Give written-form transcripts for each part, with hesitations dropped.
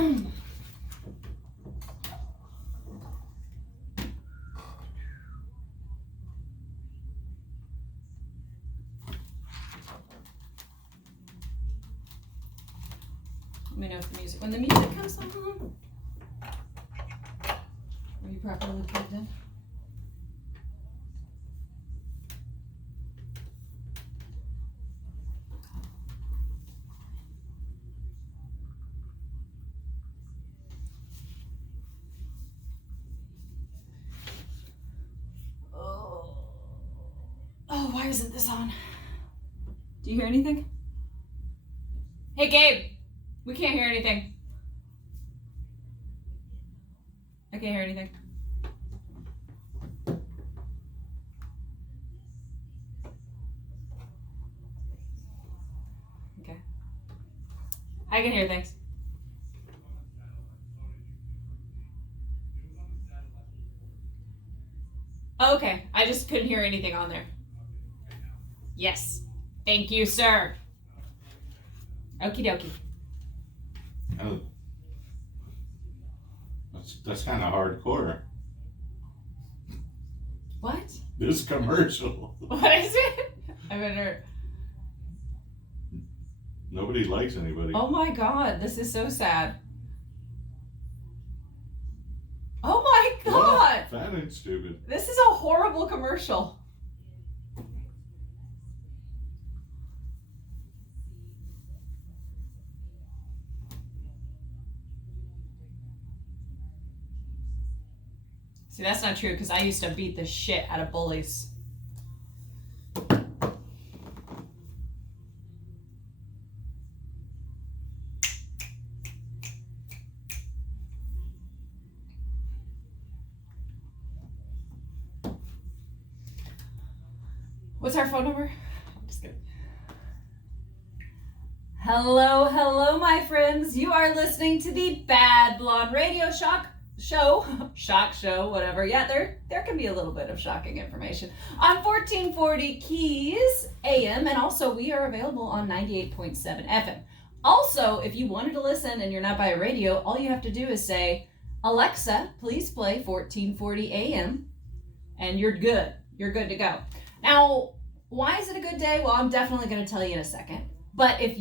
Let me know if when the music comes on. Are you properly plugged in? Oh, why isn't this on? Do you hear anything? Hey, Gabe, we can't hear anything. I can't hear anything. Okay. I can hear things. Okay, I just couldn't hear anything on there. Yes. Thank you, sir. Okie dokie. Oh, that's kind of hardcore. What? This commercial. What is it? I better. Nobody likes anybody. Oh my God, this is so sad. Oh my God. Well, that ain't stupid. This is a horrible commercial. See, that's not true because I used to beat the shit out of bullies. What's our phone number? I'm just kidding. Hello, hello, my friends. You are listening to the Bad Blonde Radio Shock Show, whatever. Yeah, there can be a little bit of shocking information on 1440 Keys AM, and also we are available on 98.7 FM. Also, if you wanted to listen and you're not by a radio, all you have to do is say, Alexa, please play 1440 AM, and you're good. You're good to go. Now, why is it a good day? Well, I'm definitely going to tell you in a second. But if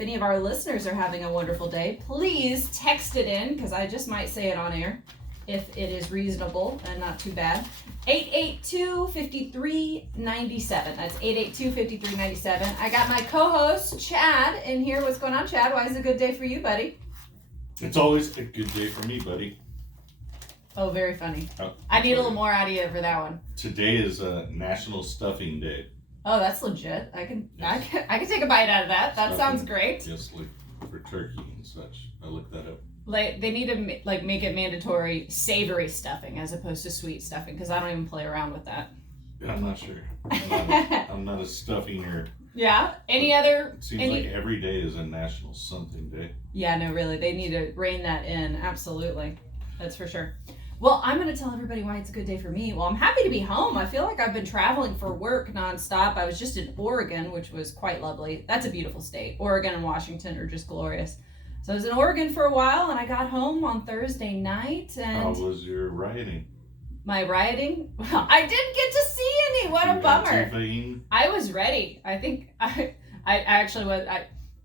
any of our listeners are having a wonderful day, please text it in, because I just might say it on air, if it is reasonable and not too bad. 882-5397. That's 882-5397. I got my co-host, Chad, in here. What's going on, Chad? Why is it a good day for you, buddy? It's always a good day for me, buddy. Oh, very funny. Oh, I need a little more out of you for that one. Today is National Stuffing Day. Oh, that's legit. I can take a bite out of that. That sounds great. Just like for turkey and such. I looked that up. Like they need to make it mandatory savory stuffing as opposed to sweet stuffing, because I don't even play around with that. Yeah, I'm not sure. I'm not a stuffinger. Yeah. It seems like every day is a National Something Day. Yeah, no, really. They need to rein that in. Absolutely. That's for sure. Well, I'm going to tell everybody why it's a good day for me. Well, I'm happy to be home. I feel like I've been traveling for work nonstop. I was just in Oregon, which was quite lovely. That's a beautiful state. Oregon and Washington are just glorious. So I was in Oregon for a while, and I got home on Thursday night. And how was your rioting? My rioting? Well, I didn't get to see any. What a bummer. I was ready. I think I actually was.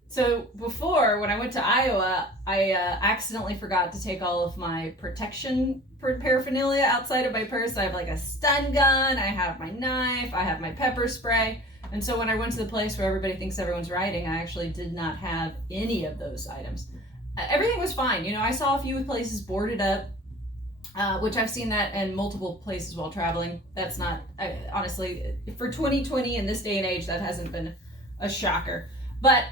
So before, when I went to Iowa, I accidentally forgot to take all of my protection paraphernalia outside of my purse. I have like a stun gun, I have my knife, I have my pepper spray. And so when I went to the place where everybody thinks everyone's rioting, I actually did not have any of those items. Everything was fine. You know, I saw a few places boarded up, which I've seen that in multiple places while traveling. That's not, honestly, for 2020 in this day and age, that hasn't been a shocker. But,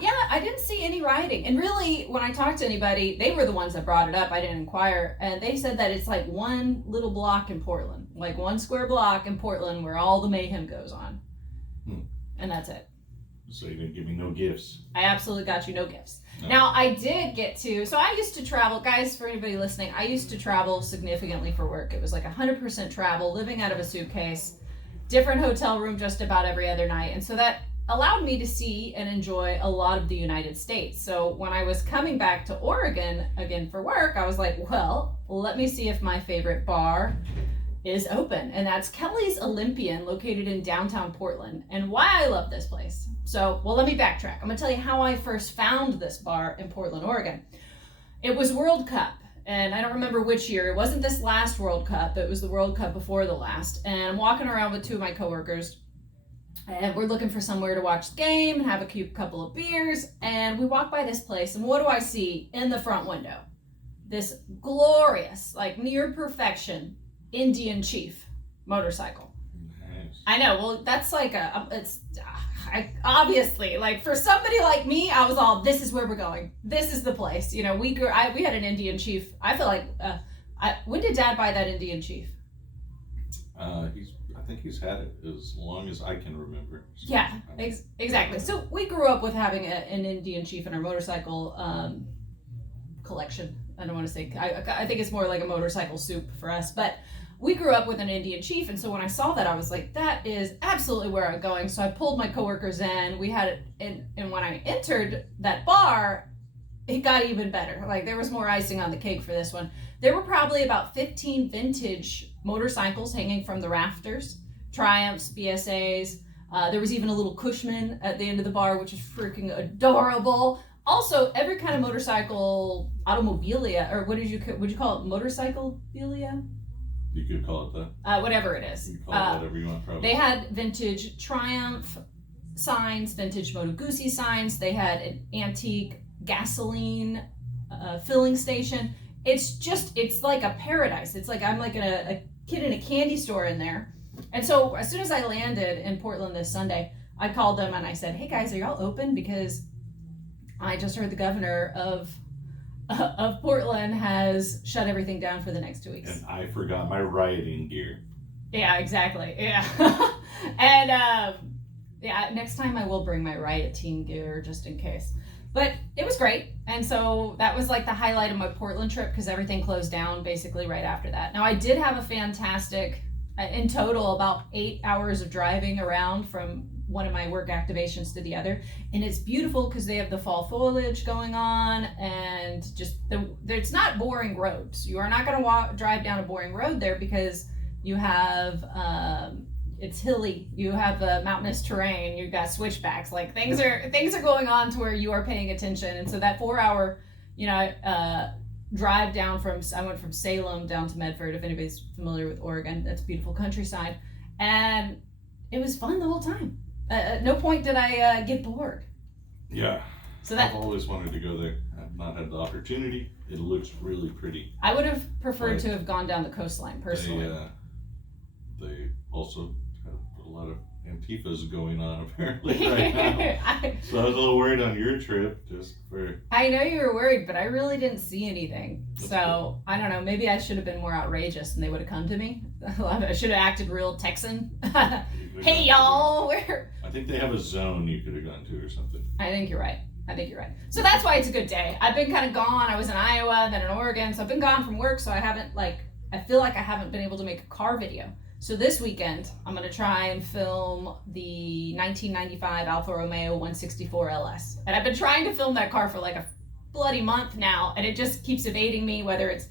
yeah, I didn't see any rioting. And really, when I talked to anybody, they were the ones that brought it up. I didn't inquire. And they said that it's like one little block in Portland, like one square block in Portland where all the mayhem goes on. And that's it. So you didn't give me no gifts. I absolutely got you no gifts. No. Now, I did get to, so I used to travel, guys, for anybody listening, I used to travel significantly for work. It was like 100% travel, living out of a suitcase, different hotel room just about every other night. And so that allowed me to see and enjoy a lot of the United States. So when I was coming back to Oregon again for work, I was like, well, let me see if my favorite bar is open. And that's Kelly's Olympian, located in downtown Portland. And why I love this place. So, well, let me backtrack. I'm gonna tell you how I first found this bar in Portland, Oregon. It was World Cup. And I don't remember which year. It wasn't this last World Cup. It was the World Cup before the last. And I'm walking around with two of my coworkers. And we're looking for somewhere to watch the game and have a cute couple of beers. And we walk by this place. And what do I see in the front window? This glorious, like near perfection, Indian Chief motorcycle. Nice. I know. Well, that's like obviously, like for somebody like me, I was all, this is where we're going. This is the place. You know, we had an Indian Chief. I feel like, when did Dad buy that Indian Chief? I think he's had it as long as I can remember. So Yeah, exactly. So we grew up with having an Indian Chief in our motorcycle collection. I don't want to say, I think it's more like a motorcycle soup for us, but we grew up with an Indian Chief, and so when I saw that, I was like, that is absolutely where I'm going. So I pulled my coworkers in. We had it, and when I entered that bar, it got even better. Like, there was more icing on the cake for this one. There were probably about 15 vintage motorcycles hanging from the rafters, Triumphs, BSAs. There was even a little Cushman at the end of the bar, which is freaking adorable. Also, every kind of motorcycle, automobilia, or would you call it, motorcyclebilia? You could call it that. Whatever it is. You can call it whatever you want, probably. They had vintage Triumph signs, vintage Moto Guzzi signs. They had an antique gasoline filling station. It's like a paradise. It's like I'm like a kid in a candy store in there. And so as soon as I landed in Portland this Sunday, I called them and I said, hey guys, are y'all open? Because I just heard the governor of Portland has shut everything down for the next 2 weeks. And I forgot my rioting gear. Yeah, exactly. Yeah. And next time I will bring my riot team gear just in case. But it was great. And so that was like the highlight of my Portland trip, because everything closed down basically right after that. Now I did have a fantastic, in total, about 8 hours of driving around from one of my work activations to the other, and it's beautiful because they have the fall foliage going on, and just it's not boring roads. You are not going to drive down a boring road there, because you have it's hilly, you have mountainous terrain, you've got switchbacks, like things are going on to where you are paying attention. And so that 4 hour drive down I went from Salem down to Medford, if anybody's familiar with Oregon. That's beautiful countryside, and it was fun the whole time. At no point did I get bored. Yeah. So I've always wanted to go there. I've not had the opportunity. It looks really pretty. I would have preferred to have gone down the coastline personally. They also have a lot of Antifas going on apparently right now. So I was a little worried on your trip, just for... I know you were worried, but I really didn't see anything. That's so good. I don't know, maybe I should have been more outrageous and they would have come to me. I should have acted real Texan. Hey y'all, where? I think they have a zone you could have gone to or something. I think you're right. So that's why it's a good day. I've been kind of gone. I was in Iowa, then in Oregon, so I've been gone from work, so I feel like I haven't been able to make a car video. So this weekend, I'm going to try and film the 1995 Alfa Romeo 164 LS. And I've been trying to film that car for like a bloody month now, and it just keeps evading me, whether it's,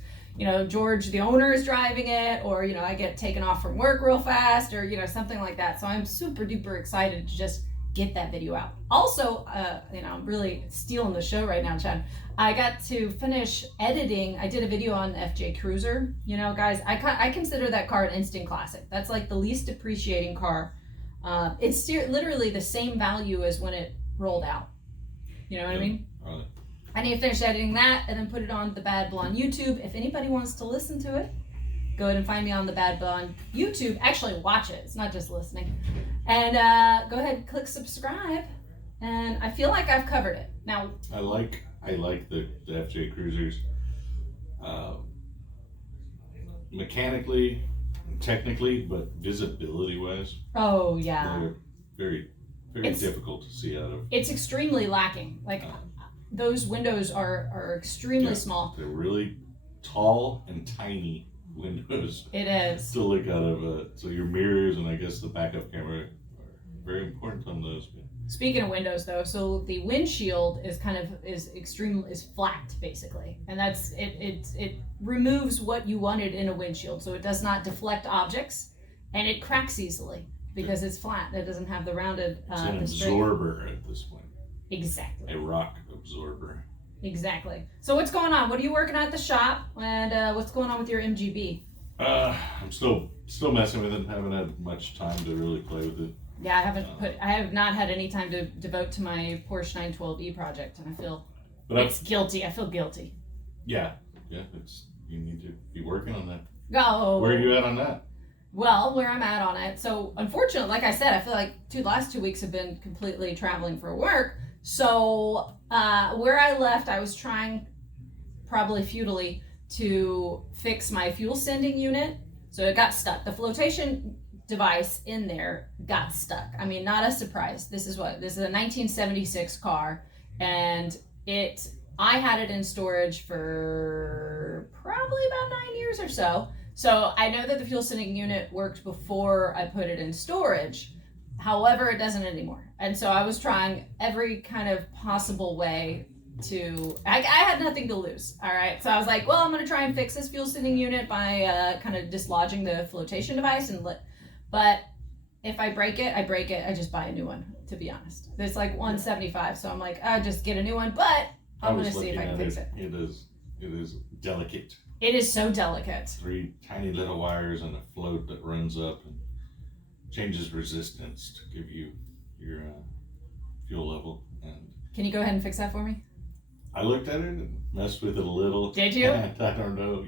George, the owner, is driving it, or, I get taken off from work real fast, or, something like that. So I'm super duper excited to just get that video out. Also, I'm really stealing the show right now, Chad. I got to finish editing. I did a video on the FJ Cruiser. Guys, I consider that car an instant classic. That's like the least depreciating car. It's literally the same value as when it rolled out. You know what I mean? Right. I need to finish editing that and then put it on the Bad Blonde YouTube. If anybody wants to listen to it, go ahead and find me on the Bad Blonde YouTube. Actually, watch it. It's not just listening. And go ahead and click subscribe. And I feel like I've covered it. Now, I like the FJ Cruisers. Mechanically, technically, but visibility-wise. Oh, yeah. They're very, very difficult to see out of. It's extremely lacking. Like, those windows are extremely small. They're really tall and tiny windows. It is. To look out of. So your mirrors and I guess the backup camera are very important on those. Speaking of windows though, so the windshield is is flat basically, and that's it removes what you wanted in a windshield, so it does not deflect objects, and it cracks easily because it's flat. It doesn't have the rounded. It's an absorber at this point. Exactly. A rock absorber. Exactly. So what's going on? What are you working on at the shop, and what's going on with your MGB? I'm still messing with it. Haven't had much time to really play with it. Yeah, I have not had any time to devote to my Porsche 912e project, and I feel guilty. I feel guilty. Yeah, you need to be working on that. Oh. Where are you at on that? Well, where I'm at on it. So, unfortunately, like I said, I feel like the last 2 weeks have been completely traveling for work. So, where I left, I was trying, probably futilely, to fix my fuel sending unit. So it got stuck. The flotation device in there got stuck. I mean, not a surprise. This is a 1976 car, and I had it in storage for probably about 9 years or so. So I know that the fuel sending unit worked before I put it in storage. However, it doesn't anymore. And so I was trying every kind of possible way I had nothing to lose. All right. So I was like, well, I'm going to try and fix this fuel sending unit by kind of dislodging the flotation device but if I break it, I just buy a new one, to be honest. It's like $175. So I'm like, I just get a new one, but I'm going to see if I can fix it. It is delicate. It is so delicate. 3 tiny little wires and a float that runs up and changes resistance to give you your fuel level. And can you go ahead and fix that for me? I looked at it and messed with it a little. Did you? I don't know.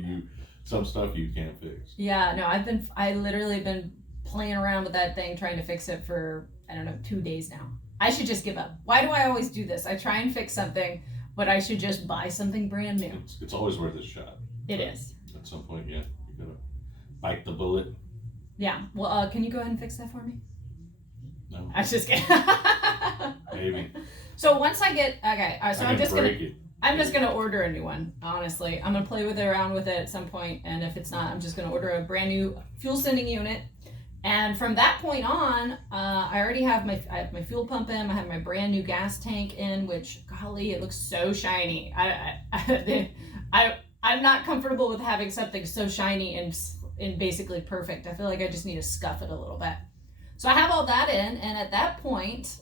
Some stuff you can't fix. Yeah, no, I literally been playing around with that thing trying to fix it for, I don't know, 2 days now. I should just give up. Why do I always do this? I try and fix something, but I should just buy something brand new. It's always worth a shot. It is. At some point, yeah, you gotta bite the bullet. Yeah. Well, can you go ahead and fix that for me? No. I was just kidding. Maybe. So once I get so I'm just gonna order a new one. Honestly, I'm gonna play around with it at some point, and if it's not, I'm just gonna order a brand new fuel sending unit. And from that point on, I already have my fuel pump in. I have my brand new gas tank in, which golly, it looks so shiny. I'm not comfortable with having something so shiny and basically perfect. I feel like I just need to scuff it a little bit. So I have all that in, and at that point,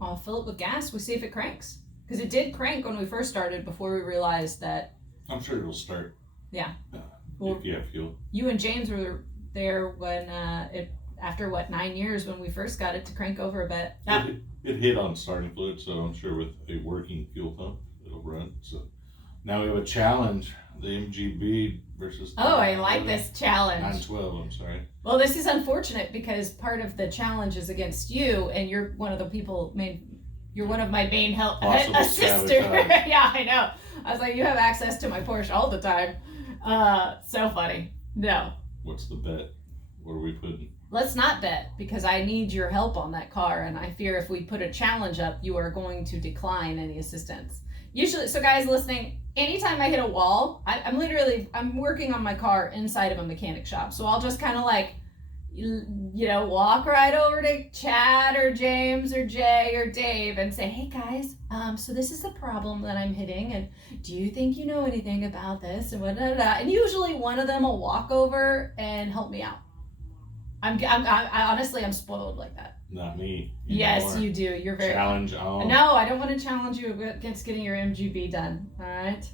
I'll fill it with gas. We see if it cranks. Because it did crank when we first started before we realized that. I'm sure it'll start. Yeah. If you have fuel. You and James were there when after 9 years when we first got it to crank over a bit. It hit on starting fluid, so I'm sure with a working fuel pump, it'll run. So now we have a challenge. The MGB versus I like this challenge. 912, I'm sorry. Well, this is unfortunate because part of the challenge is against you, and you're one of the people you're one of my main assisters. Yeah, I know. I was like, you have access to my Porsche all the time. So funny. No. What's the bet? What are we putting? Let's not bet, because I need your help on that car, and I fear if we put a challenge up, you are going to decline any assistance. Usually, so guys listening, anytime I hit a wall, I'm working on my car inside of a mechanic shop. So I'll just kind of like, walk right over to Chad or James or Jay or Dave and say, hey guys, so this is the problem that I'm hitting, and do you think you know anything about this? And and usually one of them will walk over and help me out. I honestly, I'm spoiled like that. Not me. Yes, you do. You're very challenge on. No, I don't want to challenge you against getting your MGB done. All right,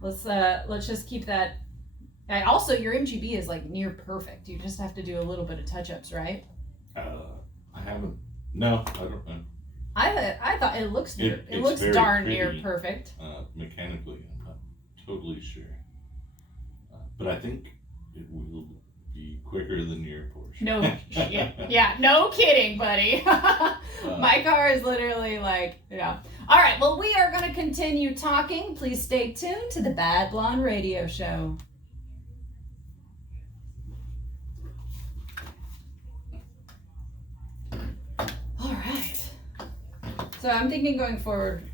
let's just keep that. Also, your MGB is like near perfect. You just have to do a little bit of touch-ups, right? I haven't. No, I don't know. I thought it looks darn near perfect. Mechanically, I'm not totally sure, but I think it will be quicker than your Porsche. No, yeah, no kidding, buddy. My car is literally like, yeah. All right, well, we are going to continue talking. Please stay tuned to the Bad Blonde Radio Show. All right. So I'm thinking going forward,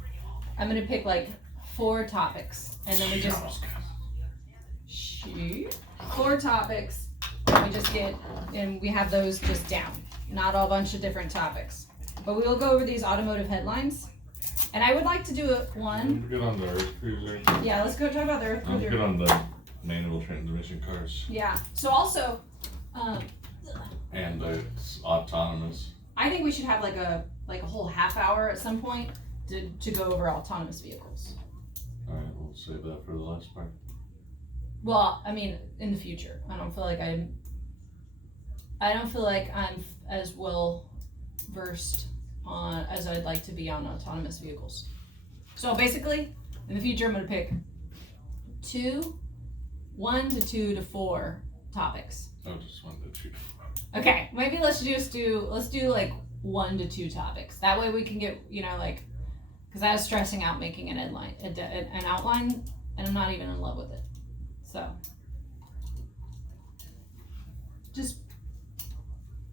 I'm going to pick like 4 topics, and then we just 4 topics. We just and we have those just down, not a bunch of different topics. But we will go over these automotive headlines. And I would like to do one. I'm good on the EarthCruiser. Yeah, let's go talk about the EarthCruiser. I'm good on the manual transmission cars. Yeah. So also, and it's autonomous. I think we should have like a whole half hour at some point to go over autonomous vehicles. All right, we'll save that for the last part. Well, I mean, in the future, I don't feel like I'm as well versed on as I'd like to be on autonomous vehicles. So basically, in the future, I'm going to pick 1 to 2 to 4 topics. Oh, just 1 to 2 to 4. Okay, maybe let's do like 1 to 2 topics. That way we can get, because I was stressing out making an outline, and I'm not even in love with it. So, just,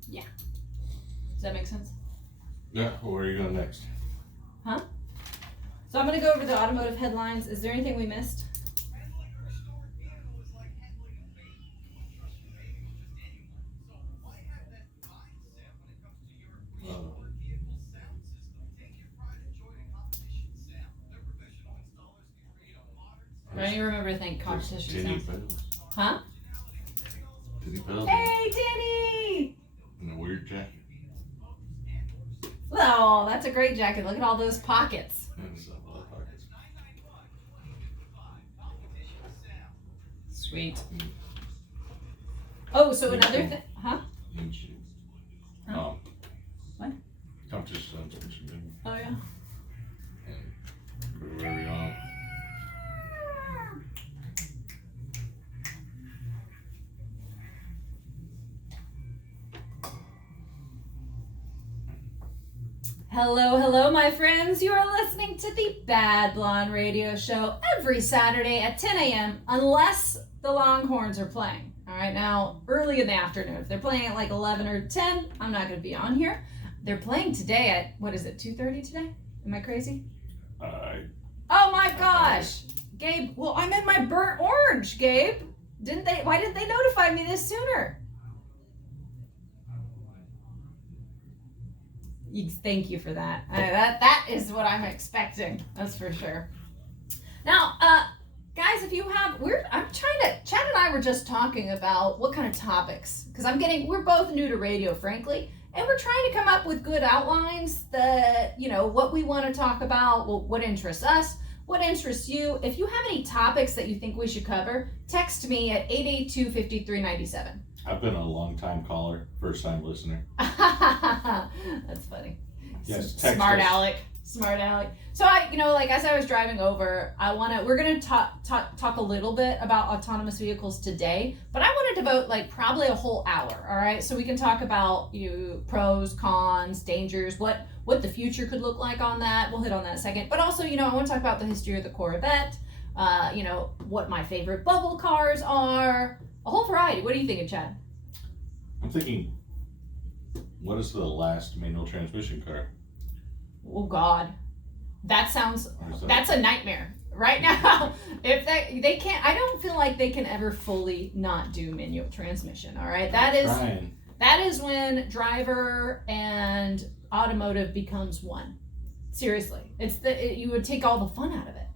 yeah. Does that make sense? Yeah, well, where are you going next? Huh? So I'm going to go over the automotive headlines. Is there anything we missed? I don't even remember to think competition sounds. Huh? Tinny Bells. Hey, Tinny! In a weird jacket. Oh, that's a great jacket. Look at all those pockets. There's a lot of pockets. Sweet. Oh, so another thing, huh? Huh? What? Competition transmission. Oh yeah. And wherever you want. Hello, my friends. You are listening to the Bad Blonde Radio Show every Saturday at 10 a.m. unless the Longhorns are playing. All right, now, early in the afternoon. If they're playing at like 11 or 10, I'm not going to be on here. They're playing today at, 2:30 today? Am I crazy? Oh my gosh. Gabe, well, I'm in my burnt orange, Gabe. Why didn't they notify me this sooner? Thank you for that. That is what I'm expecting. That's for sure. Now, guys, if you have, Chad and I were just talking about what kind of topics, because we're both new to radio, frankly, and we're trying to come up with good outlines that, what we want to talk about, what interests us, what interests you. If you have any topics that you think we should cover, text me at 882-5397. I've been a long time caller, first time listener. That's funny. Yes, Smart Alec. So as I was driving over, we're gonna talk a little bit about autonomous vehicles today, but I want to devote probably a whole hour. All right, so we can talk about pros, cons, dangers, what the future could look like on that. We'll hit on that in a second, but also I want to talk about the history of the Corvette. What my favorite bubble cars are. A whole variety. What are you thinking, Chad? I'm thinking, what is the last manual transmission car? Oh God, that's a nightmare right now. If they can't, I don't feel like they can ever fully not do manual transmission. All right, that is when driver and automotive becomes one. Seriously, you would take all the fun out of it,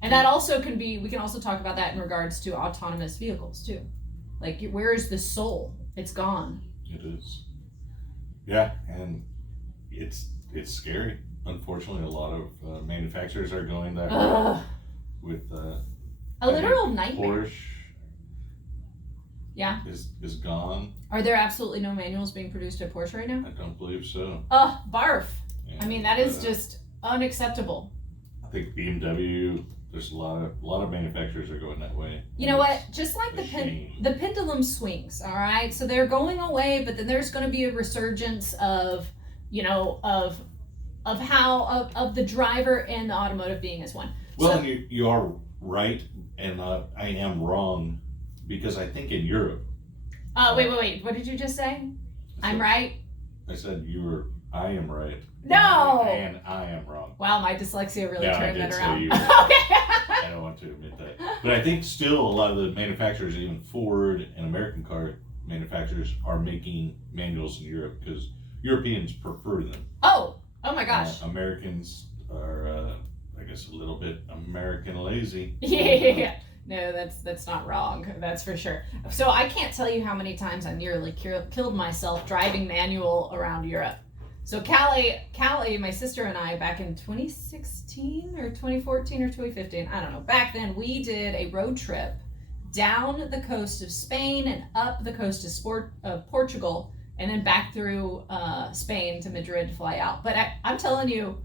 and that also can be. We can also talk about that in regards to autonomous vehicles too. Where is the soul? It's gone. It is. Yeah, and it's scary. Unfortunately, a lot of manufacturers are going that way with a literal nightmare. Porsche. Yeah. Is gone. Are there absolutely no manuals being produced at Porsche right now? I don't believe so. Barf. And, I mean, that is just unacceptable. I think BMW. There's a lot of manufacturers are going that way. You know what? Just like the pendulum swings, all right? So they're going away, but then there's going to be a resurgence of the driver and the automotive being as one. Well, and you are right, and I am wrong, because I think in Europe. Wait. What did you just say? I'm right? I said I am right. No! And I am wrong. Wow, my dyslexia really turned that around. Okay. I don't want to admit that. But I think still a lot of the manufacturers, even Ford and American car manufacturers, are making manuals in Europe because Europeans prefer them. Oh, Oh my gosh. Americans are, I guess, a little bit American lazy. Yeah. No, that's not wrong. That's for sure. So I can't tell you how many times I nearly killed myself driving manual around Europe. So Callie, my sister and I, back in 2016 or 2014 or 2015, I don't know. Back then, we did a road trip down the coast of Spain and up the coast of Portugal, and then back through Spain to Madrid to fly out. But I'm telling you,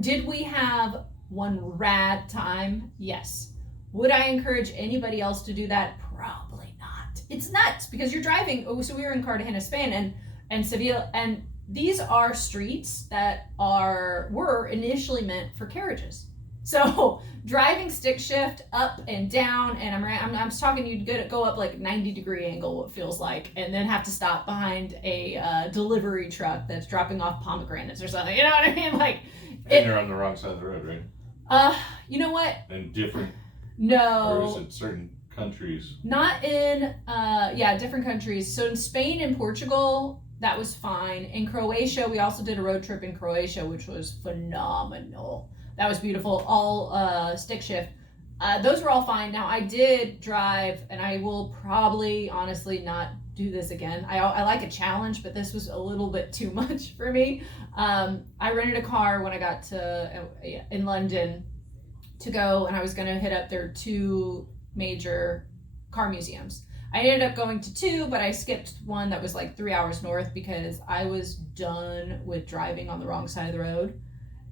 did we have one rad time? Yes. Would I encourage anybody else to do that? Probably not. It's nuts because you're driving. Oh, so we were in Cartagena, Spain, and Seville, and these are streets that were initially meant for carriages. So driving stick shift up and down, and I'm talking you'd go up like 90-degree angle, it feels like, and then have to stop behind a delivery truck that's dropping off pomegranates or something. You know what I mean? Like, and you're on the wrong side of the road, right? You know what? And different. No. Or is it certain countries? Not in, different countries. So in Spain and Portugal, that was fine. In Croatia, we also did a road trip in Croatia, which was phenomenal. That was beautiful. All stick shift. Those were all fine. Now, I did drive, and I will probably, honestly, not do this again. I like a challenge, but this was a little bit too much for me. I rented a car when I got to in London to go, and I was going to hit up their 2 major car museums. I ended up going to 2, but I skipped one that was like 3 hours north because I was done with driving on the wrong side of the road.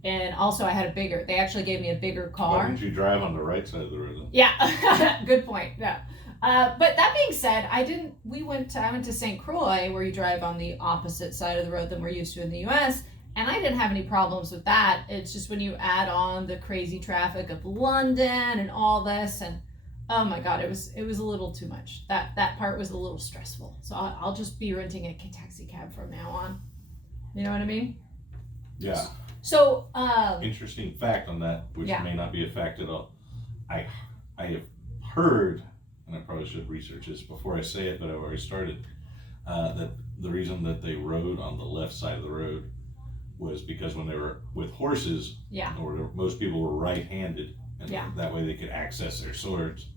And also I had they actually gave me a bigger car. Why didn't you drive on the right side of the road then? Yeah, good point. Yeah. But that being said, I went to St. Croix, where you drive on the opposite side of the road than we're used to in the US. And I didn't have any problems with that. It's just when you add on the crazy traffic of London and all this, and oh my God, it was a little too much. That part was a little stressful. So I'll just be renting a taxi cab from now on. You know what I mean? Yeah. So interesting fact on that, which yeah. may not be a fact at all. I have heard, and I probably should research this before I say it, but I've already started, that the reason that they rode on the left side of the road was because when they were with horses, or most people were right-handed, and that way they could access their swords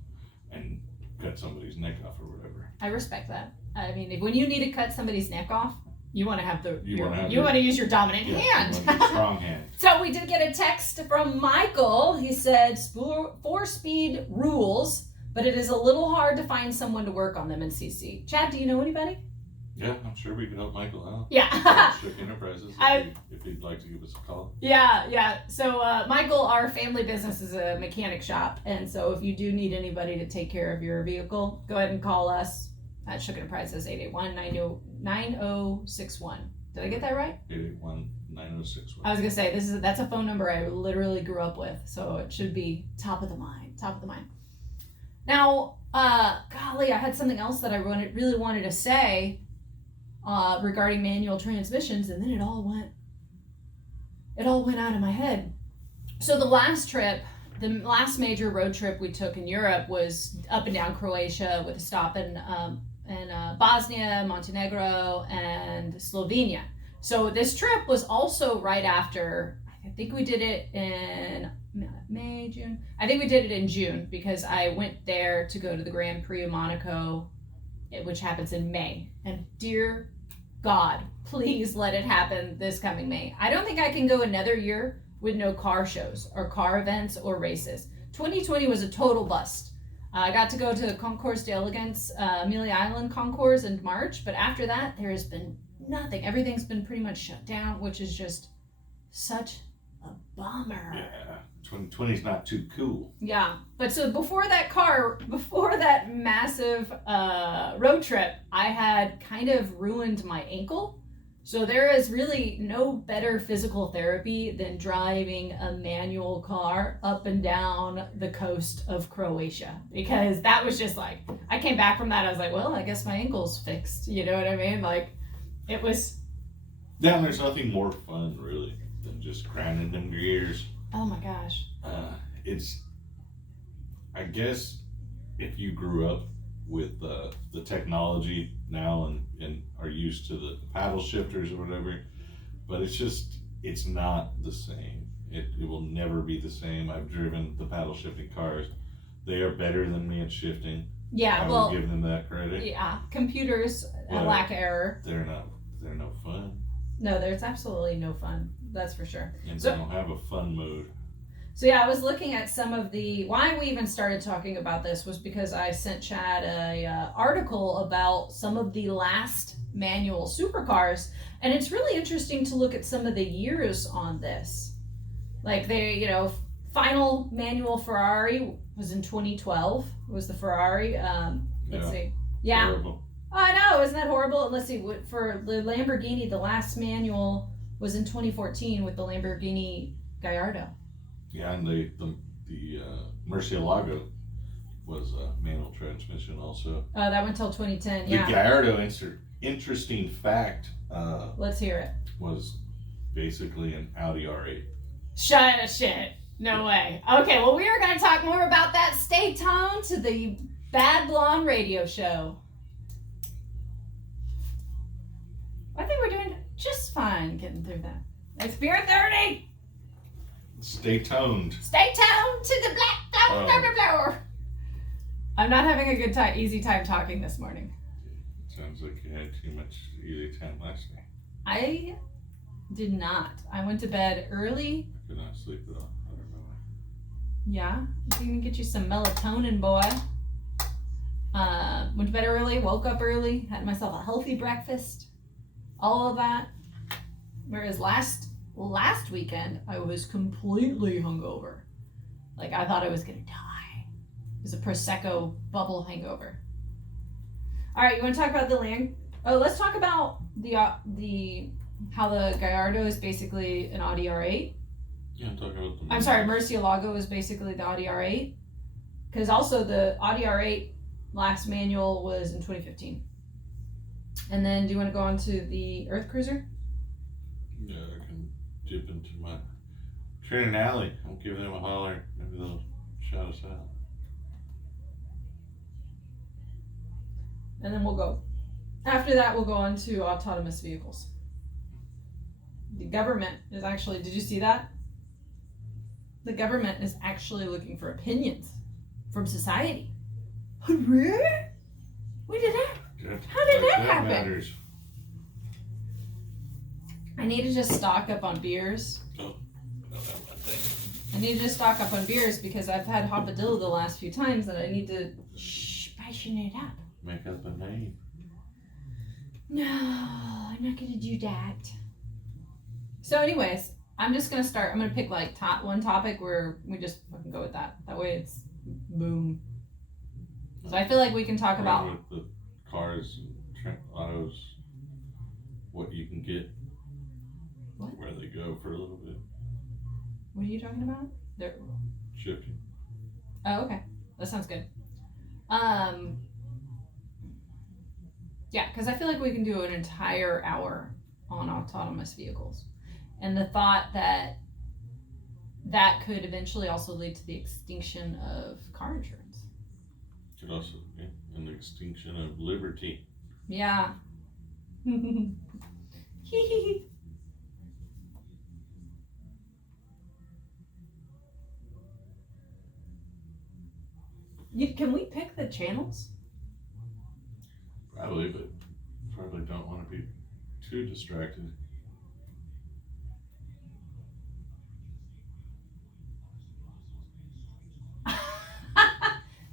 and cut somebody's neck off or whatever. I respect that. I mean, when you need to cut somebody's neck off, you want to have you want to use your dominant hand. You want strong hand. So we did get a text from Michael. He said 4-speed rules, but it is a little hard to find someone to work on them in CC. Chad, do you know anybody? Yeah, I'm sure we can help Michael out. Yeah. Shook Enterprises, if he'd like to give us a call. Yeah. So Michael, our family business is a mechanic shop, and so if you do need anybody to take care of your vehicle, go ahead and call us at Shook Enterprises 881-9061. Did I get that right? 881-9061. I was gonna say that's a phone number I literally grew up with, so it should be top of the mind. Now, golly, I had something else that I really wanted to say regarding manual transmissions, and then it all went out of my head. So the last major road trip we took in Europe was up and down Croatia with a stop in Bosnia, Montenegro, and Slovenia. So this trip was also right after, I think we did it in May, June. I think we did it in June because I went there to go to the Grand Prix of Monaco, which happens in May. And dear God, please let it happen this coming May. I don't think I can go another year with no car shows or car events or races. 2020 was a total bust. I got to go to the Concours d'Elegance, Amelia Island Concours in March, but after that, there has been nothing. Everything's been pretty much shut down, which is just such a bummer. Yeah, 2020 is not too cool. Yeah, but so before that massive road trip, I had kind of ruined my ankle. So there is really no better physical therapy than driving a manual car up and down the coast of Croatia, because that was just like, I came back from that, I was like, well, I guess my ankle's fixed. You know what I mean? Like, it was... Yeah, there's nothing more fun, really, than just grinding them gears. Oh my gosh. It's, I guess, if you grew up with the technology now and are used to the paddle shifters or whatever, but it's just it's not the same. It will never be the same. I've driven the paddle shifting cars. They are better than me at shifting. Yeah, I will give them that credit. Yeah, computers lack error. They're no fun. No, there's absolutely no fun. That's for sure. And they don't have a fun mode. So yeah, I was looking at some of why we even started talking about this was because I sent Chad a article about some of the last manual supercars, and it's really interesting to look at some of the years on this. Like final manual Ferrari was in 2012. It was the Ferrari. Let's see. Yeah. Horrible. Oh, I know, isn't that horrible? And let's see, for the Lamborghini, the last manual was in 2014 with the Lamborghini Gallardo. Yeah, and the Murcielago was a manual transmission also. That went till 2010. The Yeah. Gallardo, interesting fact. Let's hear it. Was basically an Audi R8. Shit. No way. Okay, well, we are going to talk more about that. Stay tuned to the Bad Blonde radio show. I think we're doing just fine getting through that. It's beer 30. Stay tuned. Stay tuned to the Black Flower. I'm not having a good time, easy time talking this morning. Sounds like you had too much easy time last night. I did not. I went to bed early. I could not sleep at all. I don't know why. Yeah, you can get you some melatonin, boy. Went to bed early, woke up early, had myself a healthy breakfast, all of that. Whereas last weekend, I was completely hungover. Like, I thought I was gonna die. It was a Prosecco bubble hangover. All right, you want to talk about the land? Oh, let's talk about the how the Gallardo is basically an Audi R8. Yeah, I'm talking about the... I'm sorry, Murcielago is basically the Audi R8. Because also the Audi R8 last manual was in 2015. And then do you want to go on to the EarthCruiser? Yeah, I can dip into my Trin Alley. I'll give them a holler. Maybe they'll shout us out. And then we'll go. After that, we'll go on to autonomous vehicles. The government is actually, did you see that? The government is actually looking for opinions from society. Hooray! We did that. How did that happen? Matters. I need to just stock up on beers. Oh, no, that one thing. I need to just stock up on beers because I've had Hopadillo the last few times and I need to spice it up. Make up a name. No, I'm not gonna do that. So anyways, I'm just gonna start. I'm gonna pick like one topic where we just fucking go with that. That way it's boom. So I feel like we can talk about with the cars, autos, what you can get, what? Where they go for a little bit. What are you talking about? They're... Shifting. Oh, okay. That sounds good. Yeah, because I feel like we can do an entire hour on autonomous vehicles. And the thought that could eventually also lead to the extinction of car insurance. Could also be an extinction of liberty. Yeah. Can we pick the channels? Probably, but probably don't want to be too distracted.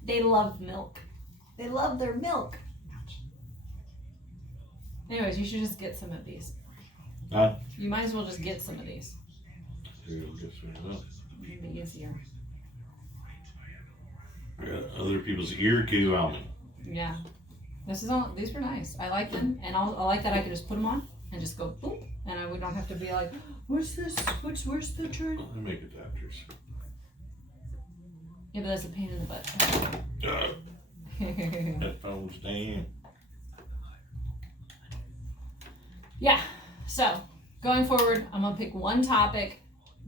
They love milk. They love their milk. Ouch. Anyways, you should just get some of these. You might as well just get some of these. It'll get some up. It'll be easier. I got other people's ear goo on me. Yeah. These were nice. I like them, and I like that I could just put them on and just go boop, and I would not have to be like, what's this? Where's the turn? I make adapters. Yeah, but that's a pain in the butt. Headphones down. Yeah. So going forward, I'm gonna pick one topic,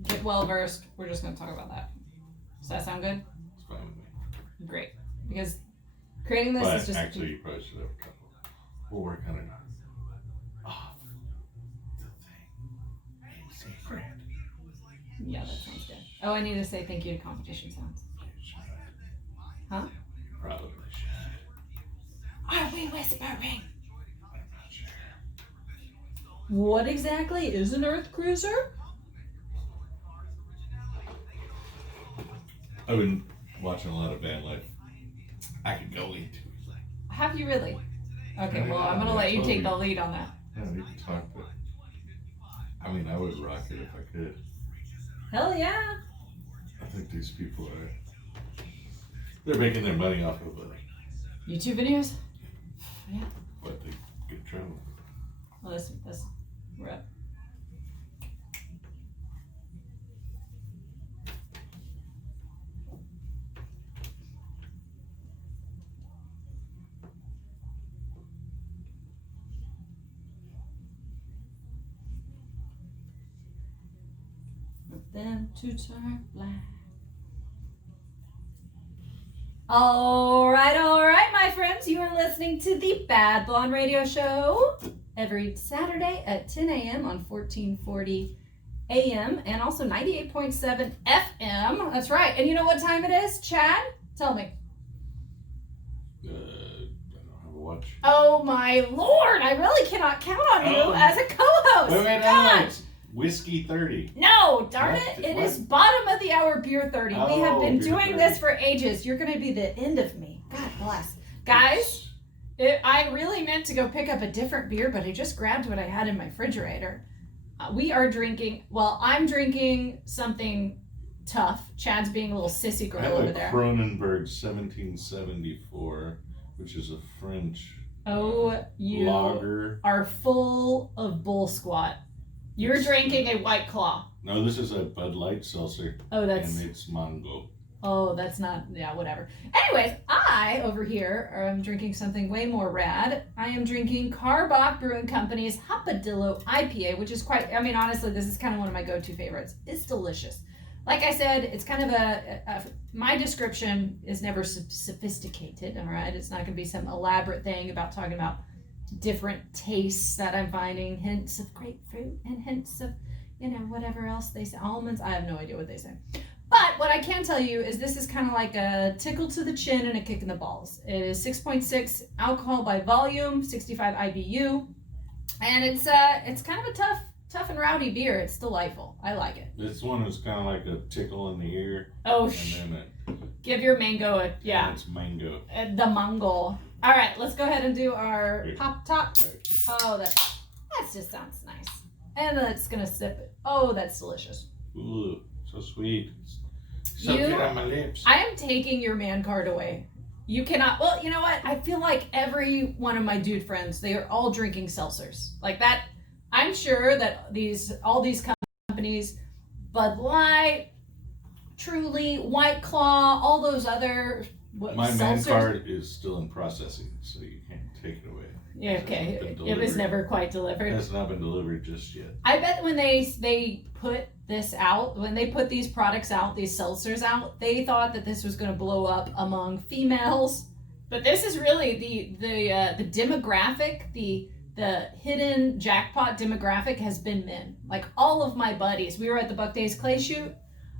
get well versed. We're just gonna talk about that. Does that sound good? It's fine with me. Great, because creating this is just actually you probably should have a couple. We'll work on it off the thing in Yeah, that sounds good. Oh, I need to say thank you to Competition Sounds. Huh? Probably should. Are we whispering? I'm not sure. What exactly is an EarthCruiser? I've been watching a lot of van life. I could go into it. Have you really? Okay, well, I'm going to let you take the lead on that. Yeah, we can talk, but I mean, I would rock it if I could. Hell yeah. I think these people they're making their money off of YouTube videos? Yeah. But they get trouble. Well, that's we're up. Them to turn black. All right, my friends. You are listening to the Bad Blonde Radio Show every Saturday at 10 a.m. on 1440 a.m. and also 98.7 FM. That's right. And you know what time it is, Chad? Tell me. I don't have a watch. Oh, my Lord. I really cannot count on you as a co-host. Wait, God. Whiskey 30. No, darn it. It What? is bottom of the hour beer 30. We have been beer doing 30. this for ages. You're going to be the end of me. God bless. Guys, I really meant to go pick up a different beer, but I just grabbed what I had in my refrigerator. We are drinking, I'm drinking something tough. Chad's being a little sissy girl I have over a there. Kronenberg 1774, which is a French Oh, you lager. are full of bull squat. You're drinking a White Claw. No, this is a Bud Light seltzer. Oh, And it's mango. Oh, that's not, yeah, whatever. Anyways, I, over here, am drinking something way more rad. I am drinking Karbach Brewing Company's Hopadillo IPA, which is quite, I mean, honestly, this is kind of one of my go-to favorites. It's delicious. Like I said, it's kind of my description is never sophisticated, all right? It's not going to be some elaborate thing about talking about different tastes that I'm finding, hints of grapefruit and hints of, whatever else they say, almonds. I have no idea what they say. But what I can tell you is this is kind of like a tickle to the chin and a kick in the balls. It is 6.6 alcohol by volume, 65 IBU, and it's kind of a tough and rowdy beer. It's delightful. I like it. This one is kind of like a tickle in the ear. Oh, and then give your mango a, yeah. It's mango. The mango. All right, let's go ahead and do our pop top. Okay. Oh, that just sounds nice. And then it's gonna sip it. Oh, that's delicious. Ooh, so sweet. So good on my lips. I am taking your man card away. You cannot. Well, you know what? I feel like every one of my dude friends, they are all drinking seltzers like that. I'm sure that all these companies, Bud Light, Truly, White Claw, all those other my seltzers. man card is still in processing, so you can't take it away. Yeah, okay. It was never quite delivered. It has not been delivered just yet. I bet when they put this out, when they put these products out, these seltzers out, they thought that this was going to blow up among females. But this is really the demographic, the hidden jackpot demographic has been men. Like all of my buddies, we were at the Buck Days Clay shoot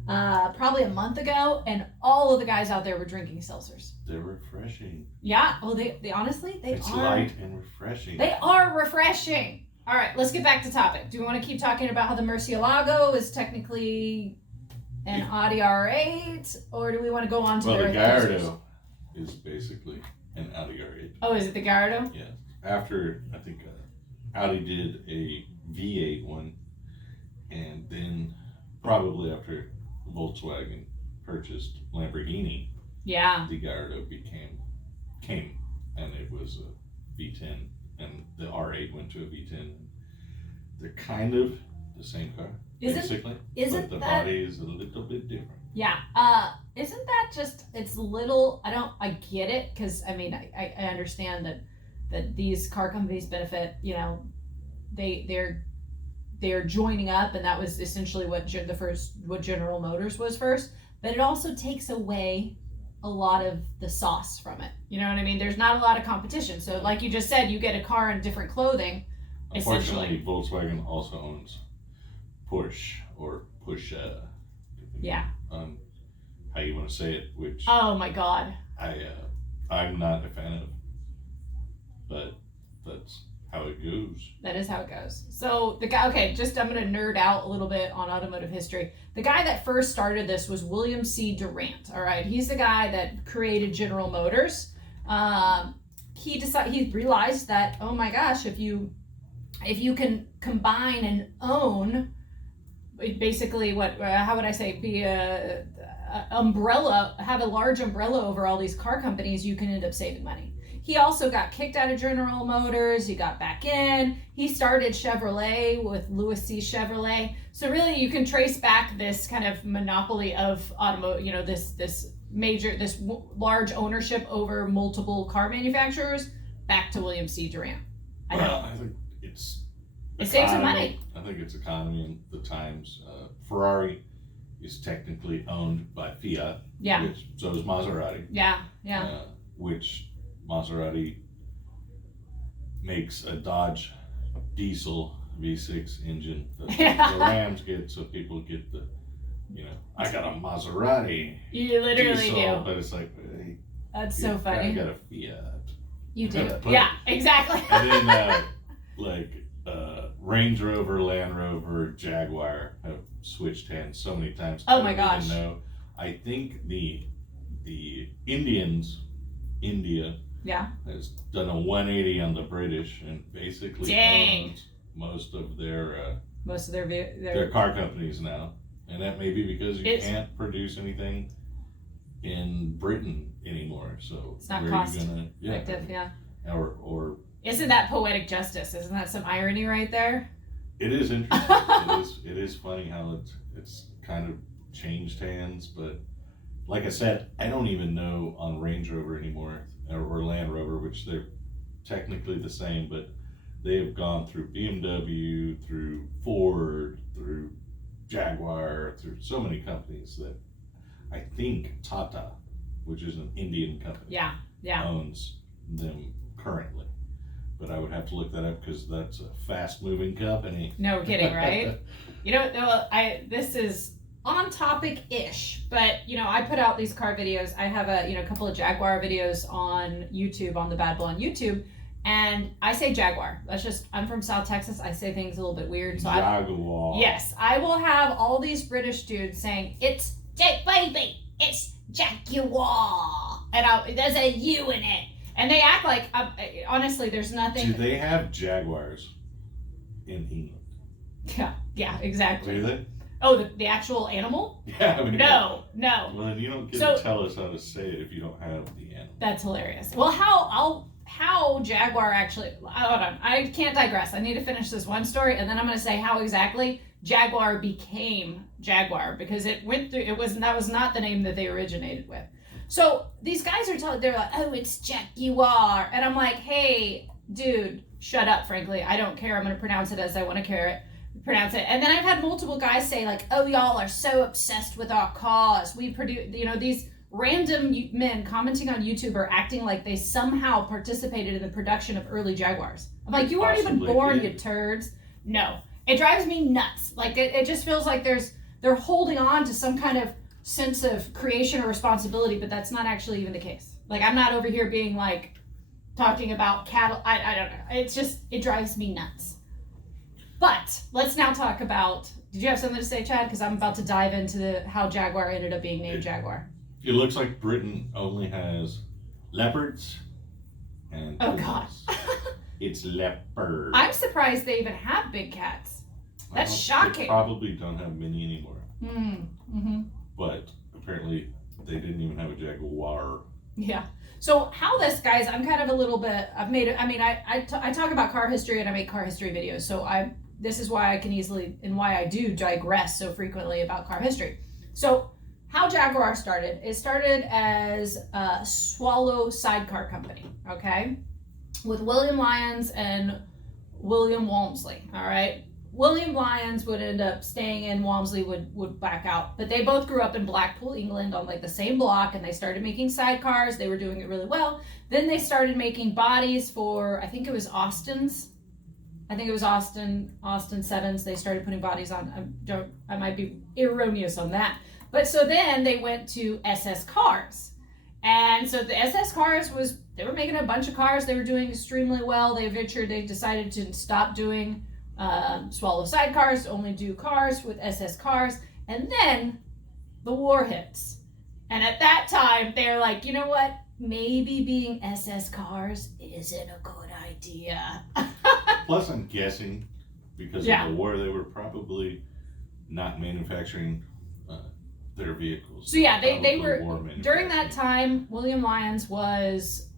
probably a month ago, and all of the guys out there were drinking seltzers. They're refreshing. Yeah, well, they honestly, it's light and refreshing. They are refreshing. All right, let's get back to topic. Do we want to keep talking about how the Murcielago is technically an Audi R8, or do we want to go on to the their Gallardo is basically an Audi R8. Oh, is it the Gallardo? Yeah. After, I think, Audi did a V8 one, and then probably after Volkswagen purchased Lamborghini, yeah, the Gallardo came, and it was a V10, and the R8 went to a V10. They're kind of the same car, basically, but the body is a little bit different. Yeah, isn't that just, it's little, I get it, because, I mean, I understand that these car companies benefit, they're joining up, and that was essentially what General Motors was first, but it also takes away a lot of the sauce from it. You know what I mean? There's not a lot of competition. So like you just said, you get a car in different clothing. Unfortunately, Volkswagen also owns Porsche or Porsche. Yeah. On how you want to say it, which Oh my God. I'm not a fan of, but that's how it goes. That is how it goes. So the guy, okay, just I'm going to nerd out a little bit on automotive history. The guy that first started this was William C. Durant. All right, he's the guy that created General Motors. He realized that, oh my gosh, if you can combine and own, basically how would I say, be a umbrella, have a large umbrella over all these car companies, you can end up saving money. He also got kicked out of General Motors. He got back in. He started Chevrolet with Louis C. Chevrolet. So really, you can trace back this kind of monopoly of automotive, this large ownership over multiple car manufacturers back to William C. Durant. I think it saves some money. I think it's economy and the times. Ferrari is technically owned by Fiat. Yeah. So is Maserati. Yeah. Which Maserati makes a Dodge diesel V6 engine that the Rams get, so people get the, I got a Maserati. You literally diesel, do. But it's like, hey, that's so funny. I got a Fiat. You do. Yeah, exactly. And then Range Rover, Land Rover, Jaguar have switched hands so many times. Oh my gosh. I think the India has done a 180 on the British and basically owns most of their car companies now, and that may be because you can't produce anything in Britain anymore. So it's not cost effective. Or isn't that poetic justice? Isn't that some irony right there? It is interesting. It is funny how it's kind of changed hands, but like I said, I don't even know on Range Rover anymore, or Land Rover, which they're technically the same, but they have gone through BMW, through Ford, through Jaguar, through so many companies that I think Tata, which is an Indian company, owns them currently. But I would have to look that up because that's a fast-moving company. No kidding, right? This is on topic-ish, but I put out these car videos. I have a couple of Jaguar videos on YouTube, on the Bad Bull on YouTube, and I say Jaguar. I'm from South Texas. I say things a little bit weird. So Jaguar. Yes, I will have all these British dudes saying it's baby, it's Jaguar, and there's a U in it, and they act like honestly, there's nothing. Do they have Jaguars in England? Yeah, exactly. Do they? Oh, the actual animal? Yeah, I mean, no. Well, then you don't get to tell us how to say it if you don't have the animal. That's hilarious. Well, how Jaguar actually? Hold on, I can't digress. I need to finish this one story, and then I'm going to say how exactly Jaguar became Jaguar, because that was not the name that they originated with. So these guys they're like, oh, it's Jaguar, and I'm like, hey, dude, shut up. Frankly, I don't care. I'm going to pronounce it as I want to pronounce it. And then I've had multiple guys say like, oh, y'all are so obsessed with our cars. We produce, these random men commenting on YouTube are acting like they somehow participated in the production of early Jaguars. I'm like, you weren't even born, you turds. No, it drives me nuts. Like it just feels like they're holding on to some kind of sense of creation or responsibility, but that's not actually even the case. Like I'm not over here being like talking about cattle. I don't know. It drives me nuts. But let's now talk about, did you have something to say, Chad? Because I'm about to dive into how Jaguar ended up being named Jaguar. It looks like Britain only has leopards and oh God. It's leopard. I'm surprised they even have big cats. That's shocking. They probably don't have many anymore. Mm-hmm. But apparently they didn't even have a Jaguar. Yeah. So how this, guys, I'm kind of a little bit, I talk about car history and I make car history videos. So this is why I can easily, and why I do digress so frequently about car history. So how Jaguar started, it started as a Swallow sidecar company, okay? With William Lyons and William Walmsley, all right? William Lyons would end up staying in, Walmsley would back out. But they both grew up in Blackpool, England on like the same block, and they started making sidecars. They were doing it really well. Then they started making bodies for, I think it was Austin 7s. They started putting bodies on. I might be erroneous on that. But so then they went to SS cars. And so the SS cars they were making a bunch of cars. They were doing extremely well. They decided to stop doing swallow sidecars, only do cars with SS cars. And then the war hits. And at that time, they're like, you know what? Maybe being SS cars isn't a good idea. Plus, I'm guessing because of the war, they were probably not manufacturing their vehicles. So yeah, they were during that time. William Lyons was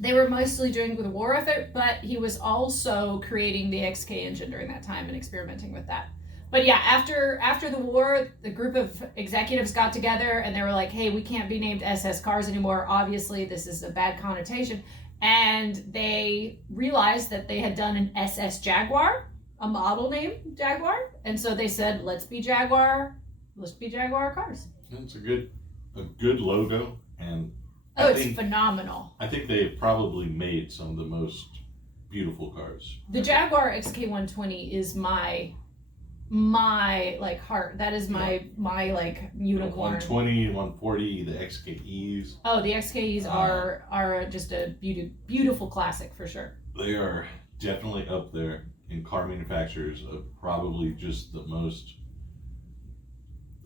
they were mostly doing the war effort, but he was also creating the XK engine during that time and experimenting with that. But yeah, after the war, the group of executives got together and they were like, hey, we can't be named SS cars anymore. Obviously, this is a bad connotation. And they realized that they had done an SS Jaguar, a model name Jaguar. And so they said, let's be Jaguar cars. It's a good logo, and it's phenomenal. I think they have probably made some of the most beautiful cars. The Jaguar XK120 is my like heart. That is my like unicorn. 120, 140, the XKEs. Oh, the XKEs are just a beautiful classic for sure. They are definitely up there in car manufacturers of probably just the most